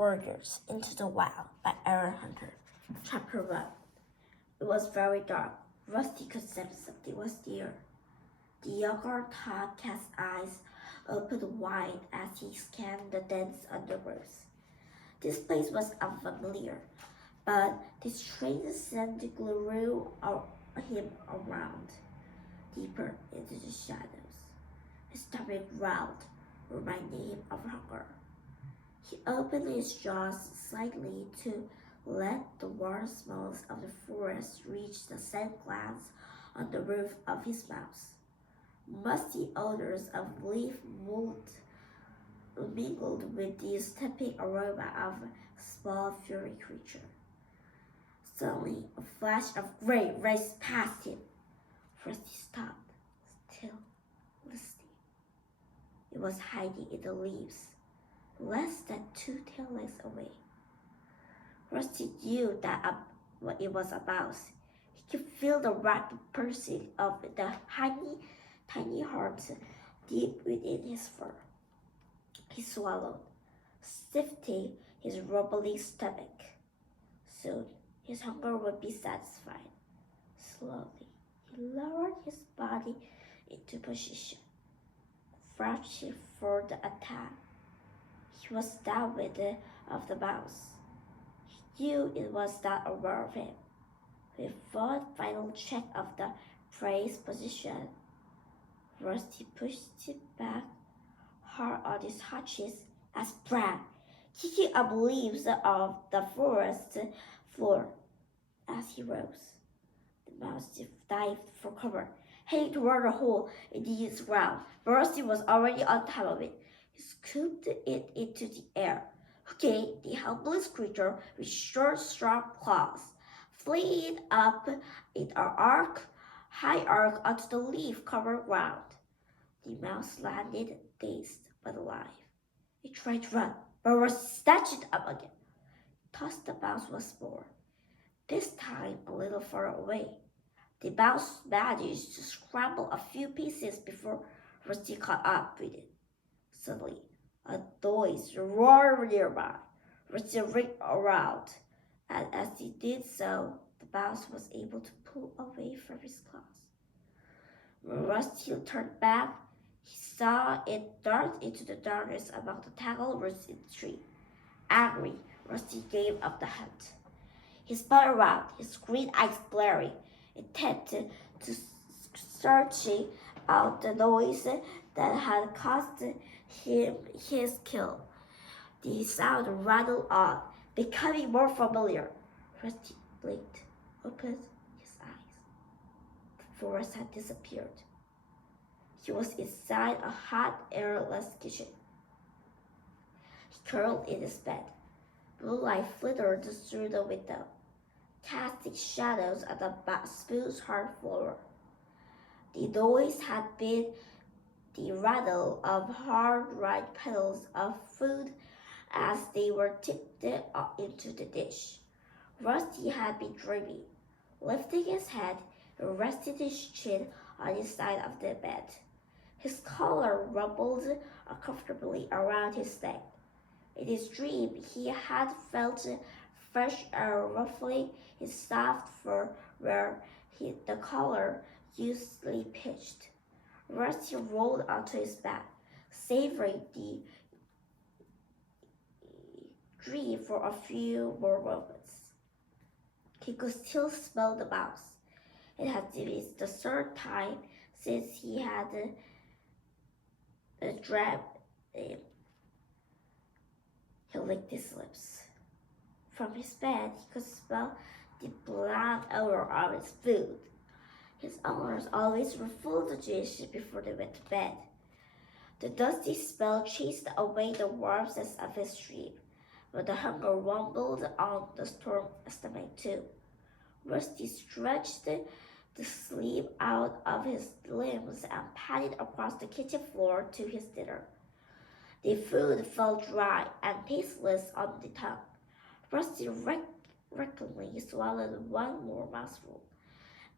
Warriors into the Wild by Aaron Hunter. Chapter 1. It was very dark. Rusty could sense something was near. The younger Todd Cat's eyes opened wide as he scanned the dense undergrowth. This place was unfamiliar, but the strange scent grew him around, deeper into the shadows. His stomach growled, reminding him of hunger. He opened his jaws slightly to let the warm smells of the forest reach the scent glands on the roof of his mouth. Musty odors of leaf mold mingled with the stepping aroma of a small furry creature. Suddenly, a flash of gray raced past him. Rusty stopped, still listening. It was hiding in the leaves, less than 2 tail lengths away. Rusty knew what it was about. He could feel the rapid pulsing of the tiny heart deep within his fur. He swallowed, stiffening his rumbling stomach. Soon, his hunger would be satisfied. Slowly, he lowered his body into position, crouching for the attack. He was downwind of the mouse. He knew it was not aware of him. With one final check of the prey's position, Rusty pushed him back hard on his haunches and sprang, kicking up leaves of the forest floor. As he rose, the mouse dived for cover, heading toward a hole in the ground. But Rusty was already on top of it. He scooped it into the air, hooking the helpless creature with short, sharp claws, flinging it up in an high arc onto the leaf-covered ground. The mouse landed dazed but alive. It tried to run, but Rusty snatched it up again. He tossed the mouse once more, this time a little further away. The mouse managed to scramble a few pieces before Rusty caught up with it. Suddenly, a noise roared nearby. Rusty ran around, and as he did so, the mouse was able to pull away from his claws. When Rusty turned back, he saw it dart into the darkness among the tangled roots in the tree. Angry, Rusty gave up the hunt. He spun around, his green eyes glaring, intent to searching out the noise that had caused him his kill. The sound rattled on, becoming more familiar. Rusty blinked, opened his eyes. The forest had disappeared. He was inside a hot, airless kitchen. He curled in his bed. Blue light flittered through the window, casting shadows on the smooth, hard floor. The noise had been the rattle of hard, ripe petals of food as they were tipped into the dish. Rusty had been dreaming. Lifting his head, he rested his chin on the side of the bed. His collar rumbled uncomfortably around his neck. In his dream, he had felt fresh air ruffling his soft fur where the collar usually pitched. Rusty rolled onto his back, savoring the dream for a few more moments. He could still smell the mouse. It had been the third time since he had dreamt it. He licked his lips. From his bed, he could smell the bland odor of his food. His owners always refilled the dish before they went to bed. The dusty smell chased away the warmth of his dream, but the hunger rumbled on the storm stomach too. Rusty stretched the sleep out of his limbs and padded across the kitchen floor to his dinner. The food felt dry and tasteless on the tongue. Rusty recklessly swallowed one more mouthful.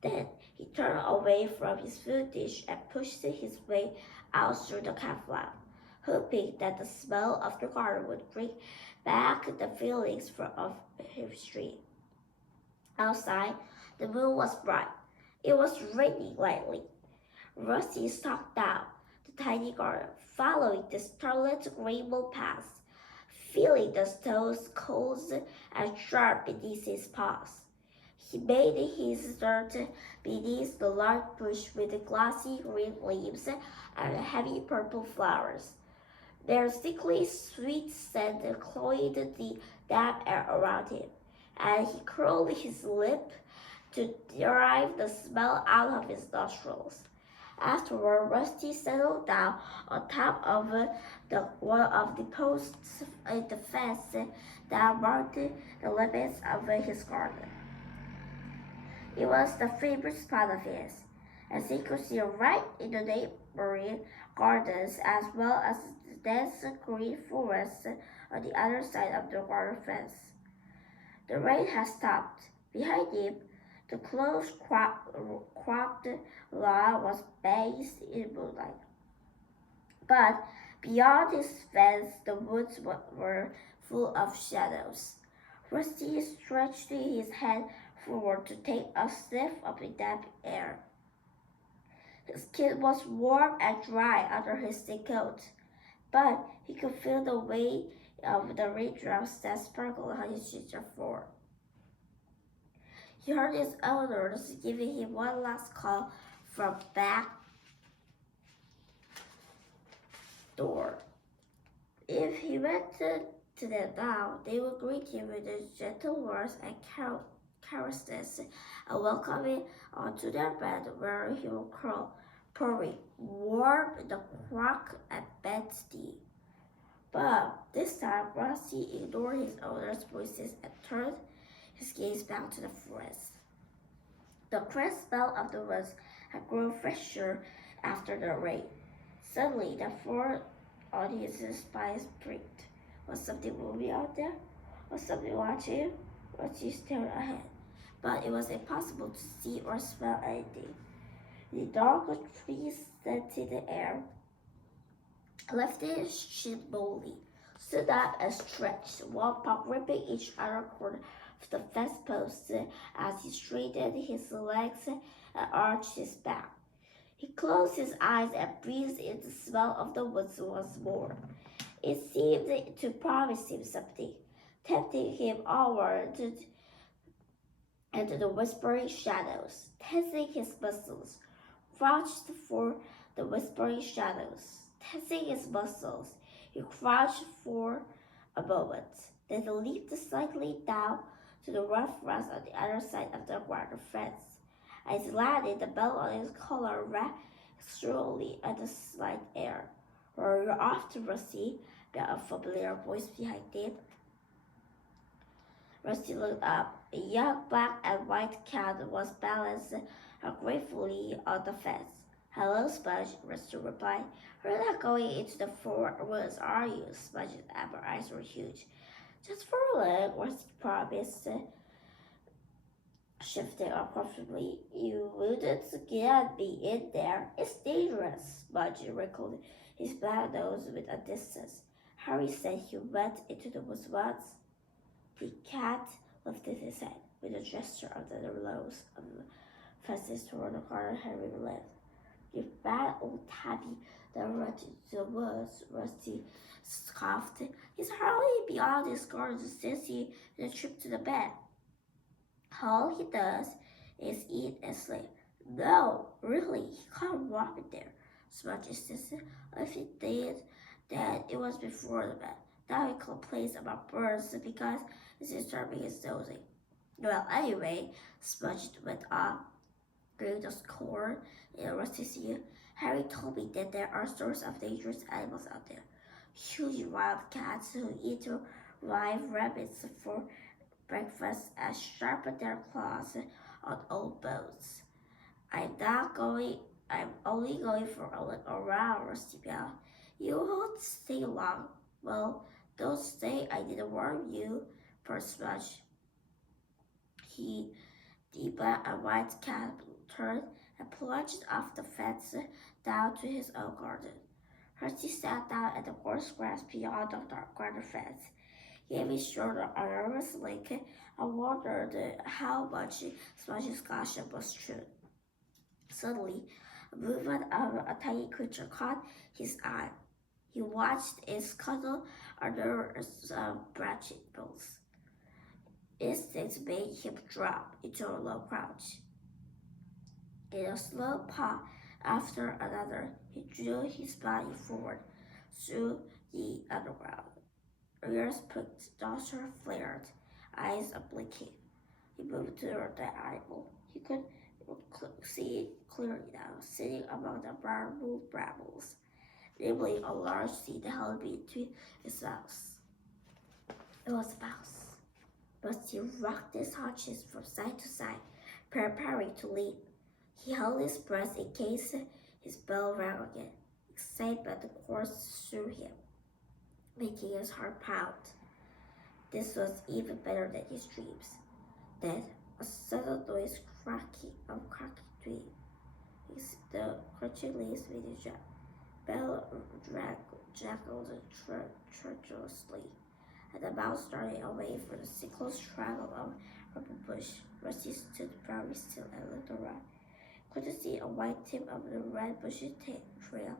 Then he turned away from his food dish and pushed his way out through the campfire, hoping that the smell of the garden would bring back the feelings of history. Outside, the moon was bright. It was raining lightly. Rusty stalked down the tiny garden, following the starlit rainbow path, feeling the stones cold and sharp beneath his paws. He made his start beneath the large bush with the glossy green leaves and heavy purple flowers. Their sickly sweet scent cloyed the damp air around him, and he curled his lip to drive the smell out of his nostrils. Afterward, Rusty settled down on top of one of the posts in the fence that marked the limits of his garden. It was the favorite spot of his, as he could see right into the neighboring gardens as well as the dense green forest on the other side of the garden fence. The rain had stopped. Behind him, the close cropped lawn was bathed in moonlight. But beyond his fence, the woods were full of shadows. Rusty stretched his hand forward to take a sniff of the damp air. His skin was warm and dry under his thick coat, but he could feel the weight of the raindrops that sparkled on his ginger fur. He heard his owners giving him one last call from back door. If he went to them now, they would greet him with gentle words and caresses and welcome him onto their bed where he would curl, purring, warm in the crack and bedstead. But this time, Rusty ignored his owner's voices and turned his gaze back to the forest. The crisp smell of the woods had grown fresher after the rain. Suddenly, the fur on his spine pricked. Was something moving out there? Was something watching him? Rusty stared ahead, but it was impossible to see or smell anything. The dark trees scented the air, lifted his chin boldly, stood up and stretched, one paw gripping each other corner of the fence post as he straightened his legs and arched his back. He closed his eyes and breathed in the smell of the woods once more. It seemed to promise him something, tempting him onward into the whispering shadows. Tensing his muscles, crouched for the whispering shadows. Tensing his muscles, he crouched for a moment, then leaped slightly down to the rough grass on the other side of the garden fence. As he landed, the bell on his collar rang shrilly at the slight air. "You're off to Rusty," belled a familiar voice behind him. Rusty looked up. A young black and white cat was balanced gratefully on the fence. "Hello, Spudge," Rusty replied. "You're not going into the woods, are you?" Spudge's amber eyes were huge. "Just for a look," Rusty promised, shifting uncomfortably. "You wouldn't get me in there. It's dangerous." Spudge wrinkled his black nose with a distance. "Harry said he went into the woods once." The cat lifted his head with a gesture of the nose of the fences toward the corner Harry lived. "You bad old tabby that went into the woods," Rusty scoffed. "He's hardly beyond his garden since he made a trip to the bed. All he does is eat and sleep." "No, really, he can't walk in there," Smudge insisted. "If he did, then it was before the bed. Now he complains about birds because it's disturbing his dozing." "Well, anyway," Smudge went on, giving the score in Rusty's ear, "Harry told me that there are sorts of dangerous animals out there. Huge wild cats who eat live rabbits for breakfast and sharpen their claws on old bones. I'm only going for a look around," Rusty Bell. "You won't stay long." "Well, don't stay. I didn't warn you," purred Smudge. The black and white cat turned and plunged off the fence down to his own garden. Rusty sat down at the coarse grass beyond the dark garden fence. gave his shoulder a nervous lick and wondered how much Smudge's caution was true. Suddenly, a movement of a tiny creature caught his eye. He watched it scuttle under branches. Instinct made him drop into a low crouch. In a slow paw after another, he drew his body forward through the underground. Ears pricked, nostrils flared, eyes blinking. He moved toward the animal. He could see it clearly now, sitting among the bamboo brambles, nibbling a large seed held between his mouth. It was a mouse. Rusty rocked his haunches from side to side, preparing to leap. He held his breath in case his bell rang again. Excitement coursed through him, making his heart pound. This was even better than his dreams. Then a sudden noise cracking twigs. The crunching leaves made a jump. Bell jackled treacherously, and the mouse started away from the close straggle of purple bush. Rusty stood very still and looked around. Couldn't see a white tip of the red bushy trail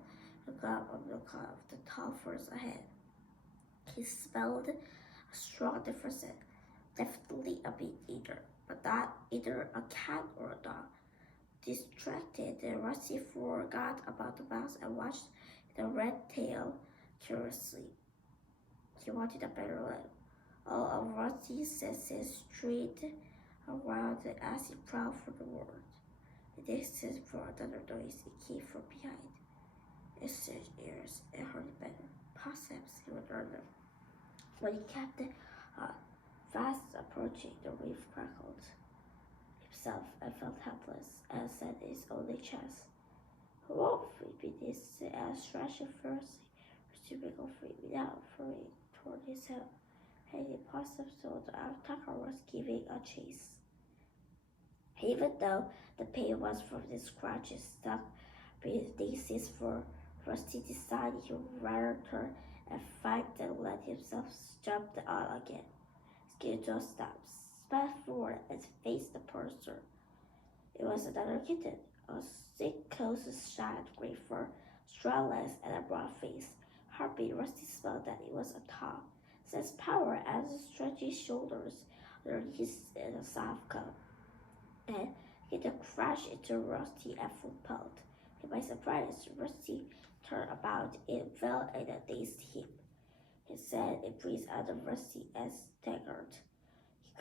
look out of the tall forest ahead. He smelled a strong difference, definitely a meat eater, but not either a cat or a dog. Distracted, Rusty forgot about the mouse and watched the red tail curiously. He wanted a better look. All of Rusty's senses strained around as he prowled for the world. The distance brought another noise. It came from behind. It searched ears and heard it better. Possums, he would murmur. When he kept fast approaching, the reef crackled himself and felt helpless and said in his only chest, "Who won't free me this?" and stretching fiercely to wriggle free without hurrying toward his hill. And the possum thought the attacker was giving a chase. Even though the pain was from the scratches stuck beneath Daisy's fur, Rusty decided he would rather turn and fight than let himself jump out again. Skidded to a stop, sped forward and faced the purser. It was another kitten, a thick coat, shaggy gray fur, strong legs, and a broad face. Heartbeat, Rusty smelled that it was a tall, sense power and stretchy shoulders underneath his soft coat. And it crashed into Rusty at full pelt. And by surprise, Rusty turned about and fell in a dazed heap. His head breathed out of Rusty and staggered.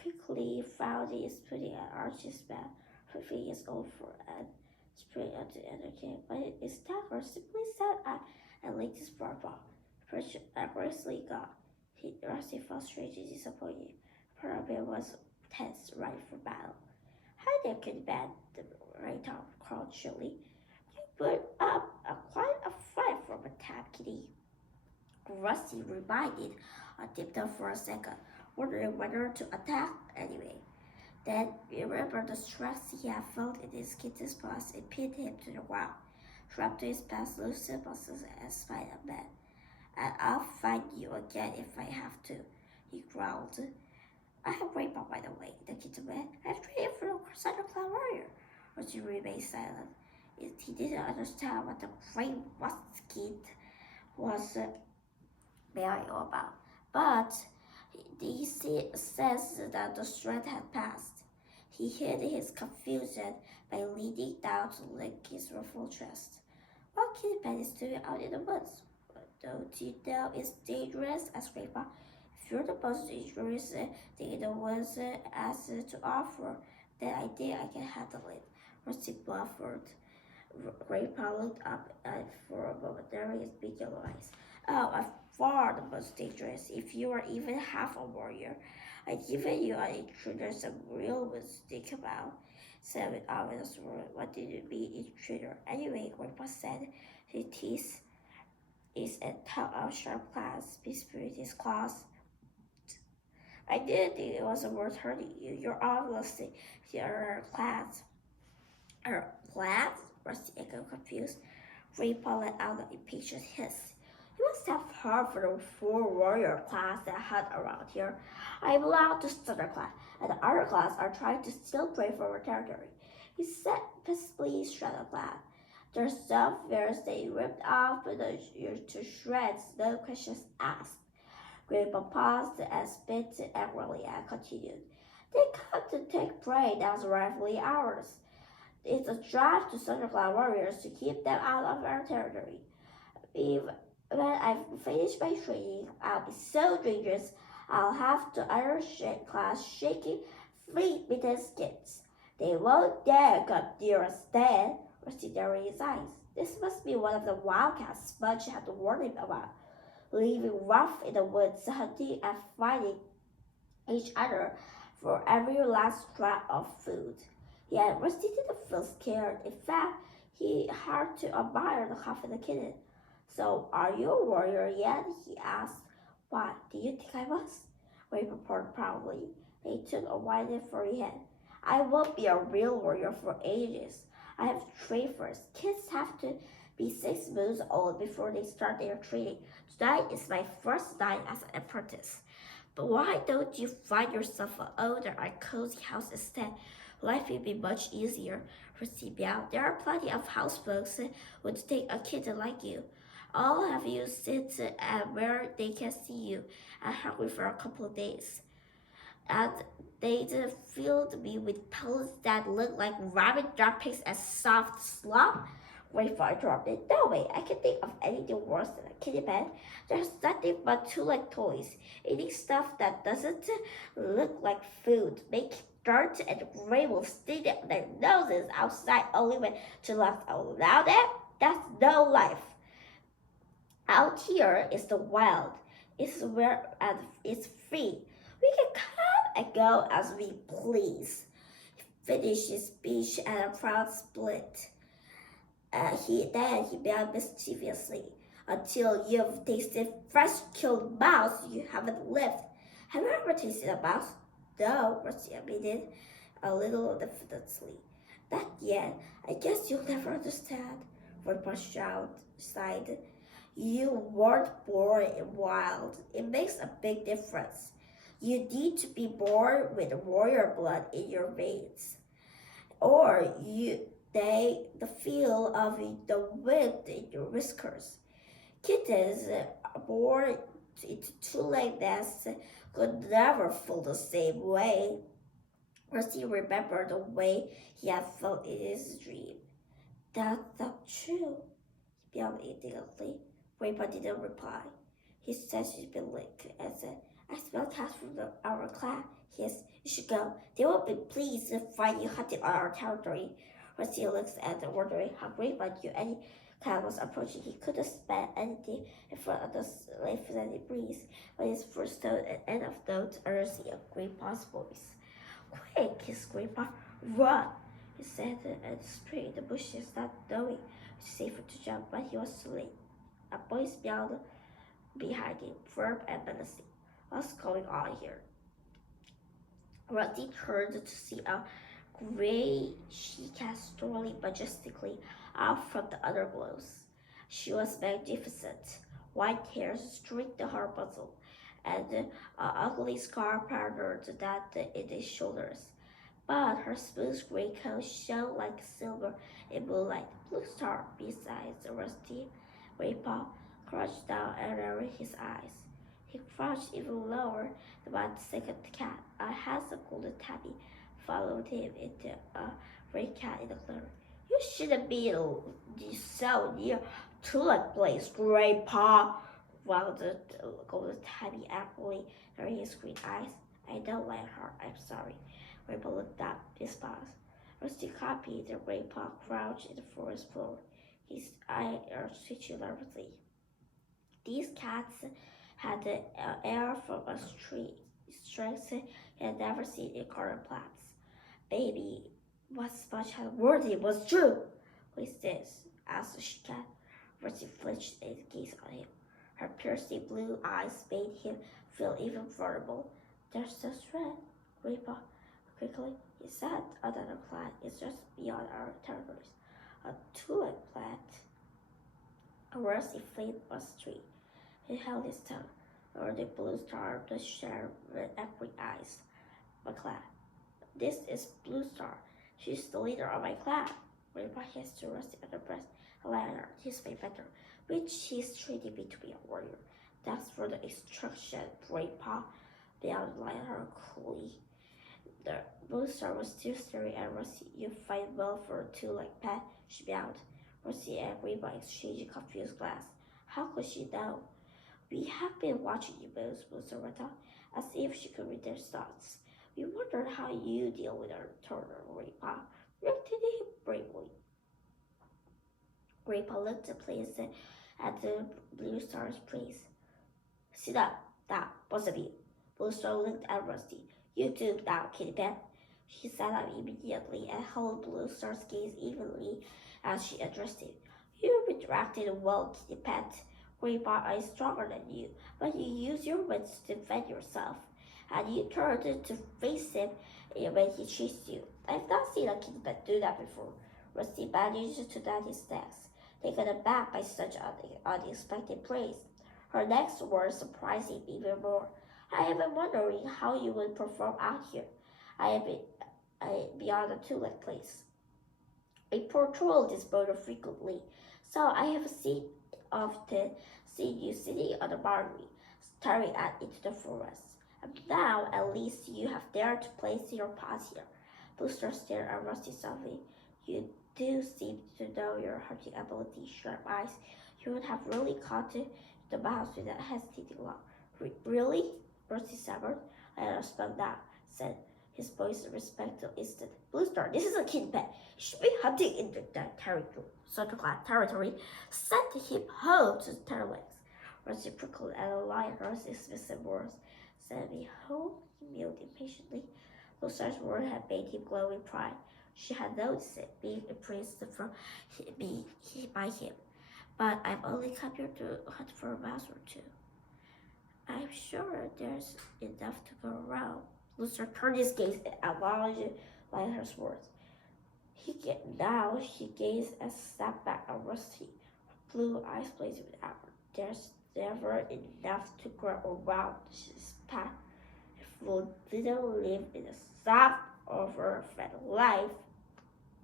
He quickly found his footing and arched his back, flipping his own fur and sprang onto the other king. But his stagger simply sat up and licked his barbell, which aggressively gone. Rusty felt strangely disappointed. Part of him was tense, ready for battle. How could bad, the Raytop called shrilly. You put up quite a fight from a tap kitty. Rusty reminded dipped up for a second, wondering whether to attack anyway. Then he remembered the stress he had felt in his kitten's paws and pinned him to the ground, dropped to his back, loosened muscles and spied a man. "And I'll fight you again if I have to," he growled. "I have Rainbow, by the way," the kitten went. "I've trained for a Thundercloud warrior." Rusty remained silent. He didn't understand what the great Musket was merry about, but he sensed that the strength had passed. He hid his confusion by leaning down to lick his ruffled chest. "What Kitty is doing out in the woods? Don't you know it's dangerous?" asked Grandpa. "If you're the most dangerous thing in the woods as to offer, then I think I can handle it," Rusty bluffered. Grandpa looked up for a moment, there his big yellow eyes. "Oh, far the most dangerous. If you are even half a warrior, I've given you an intruder some real words to think about," said with ominous word. "What did you mean, intruder?" "Anyway," Grandpa said, his teeth is a ton of sharp claws between his claws. "I didn't think it was worth hurting you. You're obviously your class." "Our class?" Rusty echoed, confused. Grandpa let out an impatient hiss. You must have heard for the four warrior class that hunt around here. I belong to Thunder class, and the other class are trying to steal prey from our territory. He said peacefully Shadow class. Their stuff wears they ripped off to shreds, no questions asked. Grandpa paused and spit angrily and continued. They come to take prey that's rightfully ours. It's a drive to Thundercloud warriors to keep them out of our territory. If when I finish my training, I'll be so dangerous. I'll have the other class shaking fleet-bitten skins. They won't dare come near us then, Rusty narrowed his eyes. This must be one of the wildcats Spudge had warned him about, living rough in the woods, hunting and fighting each other for every last scrap of food. Yet Rusty didn't feel scared. In fact, he had to admire the confident kitten. So, are you a warrior yet? He asked. Why, do you think I was? Ray reported proudly. He took a wide forehead. I won't be a real warrior for ages. I have trained first. Kids have to be 6 months old before they start their training. Tonight is my first night as an apprentice. But why don't you find yourself an older and cozy house instead? Life will be much easier for Sibyl. There are plenty of house folks who would take a kitten like you. All have you sit and where they can see you and hungry for a couple of days. And they filled me with pillows that look like rabbit droppings and soft slop. Grandpa interrupted. No way, I can think of anything worse than a kitty bed. There's nothing but two-leg toys. Eating stuff that doesn't look like food. Making dirt and gray wolves stick their noses outside only when to laugh out loud at. That's no life. Out here is the wild. It's where and it's free. We can come and go as we please. He finished his speech and a proud split. He began mischievously. Until you've tasted fresh killed mouse, you haven't lived. Have you ever tasted a mouse? No, Rusty admitted, a little diffidently. Not yet. I guess you'll never understand. Grandpa sighed. You weren't born wild. It makes a big difference. You need to be born with warrior blood in your veins, or the feel of the wind in your whiskers. Kittens born into two-leg nests could never feel the same way. Rusty remembered the way he had felt in his dream. That's not true, he yelled indignantly. Grandpa didn't reply. He stretched his big leg and said, I smell cats from our clan. Yes, you should go. They will be pleased to find you hunting on our territory. Rusty looked at them, wondering how Grandpa knew any cat was approaching. He couldn't spend anything in front of the life-flying breeze. But his first note and end of note Rusty of Grandpa's voice. Quick, hissed Grandpa. Run! He said and sprang in the bushes, not knowing which safer to jump, but he was too late. A voice yelled behind him, firm and menacing. What's going on here? Rusty turned to see a gray she-cat strolling majestically out from the underglows. She was magnificent. White hair streaked her bosom, and an ugly scar patterned that in his shoulders. But her smooth gray coat shone like silver in moonlight. Blue star beside Rusty. Grandpa crouched down and narrowed his eyes. He crouched even lower about the second cat. A handsome golden tabby followed him into a gray cat in the clearing. You shouldn't be so near to that place, Grandpa, growled the golden tabby angrily during his green eyes. I don't like her, I'm sorry. Grandpa looked up his paws. Rusty copied the Grandpa crouched in the forest floor. His eyes twitching nervously. These cats had the air from a strength he had never seen in garden plants. Baby, what Spudge had warned him was true. Who is this? Asked the cat. Rusty flinched and gazed on him. Her piercing blue eyes made him feel even vulnerable. There's this red, Grandpa. Quickly, he said, another plant is just beyond our territories. A tulip plant. A rusty flame was tree. He held his tongue over the blue star to share with every eyes. My class. This is Blue Star. She's the leader of my class. Grandpa has to rest on the breast and ladder his way better, which he's treated me to be a warrior. That's for the instruction, Grandpa. Beyond lied her coolly. The Blue Star was still staring at Rusty. You fight well for a two-legged pet, she meowed. Rusty and Grandpa exchanged a confused glance. How could she know? We have been watching you both, Blue went on, as if she could read their thoughts. We wondered how you deal with our turner, Grandpa. Looked at him bravely. Grandpa looked pleased at the Blue Star's praise. Sit up, now, both of you. Blue Star looked at Rusty. You too, now, Kitty Pet. She sat up immediately and held Blue Star's gaze evenly as she addressed him. You retracted well, Kitty Pet. Grandpa is stronger than you, but you use your wits to defend yourself. And you turned to face him when he chased you. I've not seen a Kitty Pet do that before. Rusty managed to down his next, taken aback by such unexpected praise. Her next words surprised him even more. I have been wondering how you would perform out here. I have been beyond the two-leg place. I patrol this border frequently, so I have often seen you sitting on the boundary, staring out into the forest. And now, at least, you have dared to place your paws here. Booster stared at Rusty softly. You do seem to know your hunting ability, sharp eyes. You would have really caught the mouse without hesitating long. Really? Rusty stammered. I respect that, said his voice in respectful instant. Blue Star, this is a Kitty Pet. You should be hunting in the territory. Send him home to Terlex. Rusty prickled at a lion Rusty's specific words. Send me home, he mewed impatiently. Blue Star's word had made him glow with pride. She had noticed it, being impressed by him. But I've only come here to hunt for a mouse or two. I'm sure there's enough to go around. Blue Star turned his gaze and acknowledged Lionheart's words. Now he gazed and snapped back at Rusty. Her blue eyes blazing with anger. There's never enough to go around, she spat. If we didn't live in a soft, overfed life,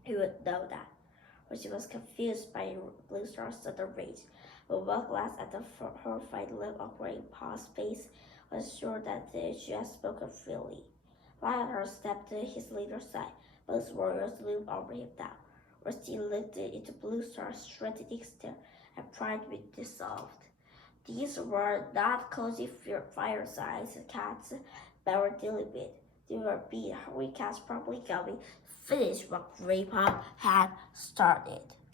he would know that. Rusty was confused by Blue Star's sudden rage. But one glance at the horrified look on Grandpa's face was sure that she had spoken freely. Lionheart stepped to his leader's side. Both warriors loomed over him now. Rusty looked into Blue Star's threatening stare, and pride was dissolved. These were not cozy firesides cats that were dealing with. They were being hungry cats probably coming to finish what Grandpa had started.